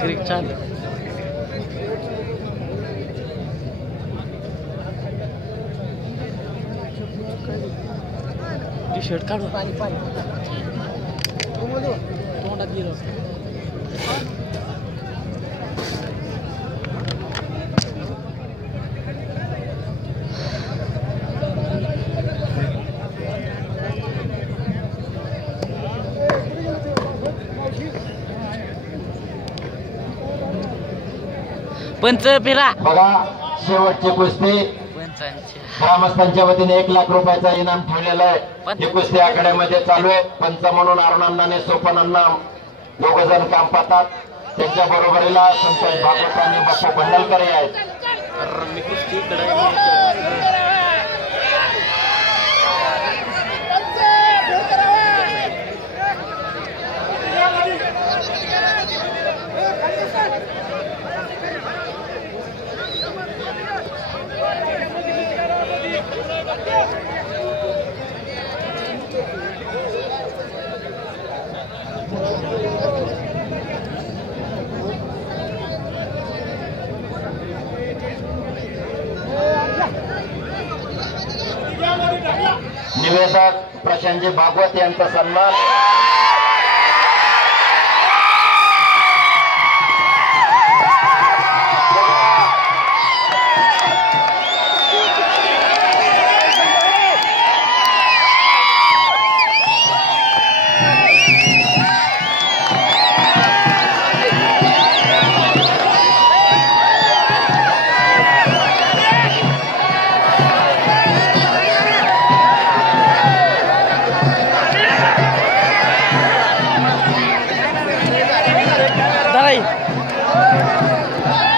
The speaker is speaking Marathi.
क्रिक चालू टी शर्ट काढू पाणी पाणी तोंडात गेलो पंच फिरा बघा शेवटची कुस्ती ग्रामस्थांच्या वतीने 1 लाख रुपयाचा इनाम ठेवलेला आहे। ही कुस्ती आखाड्यामध्ये चालू आहे। पंच म्हणून अरुणांना सोपनांना दोघ जण काम पाहतात। त्यांच्या बरोबरीला संतोष भागवत आणि बापू भंडालकर आहेत। निवेदक प्रशांतजी भागवत यांचा सन्मान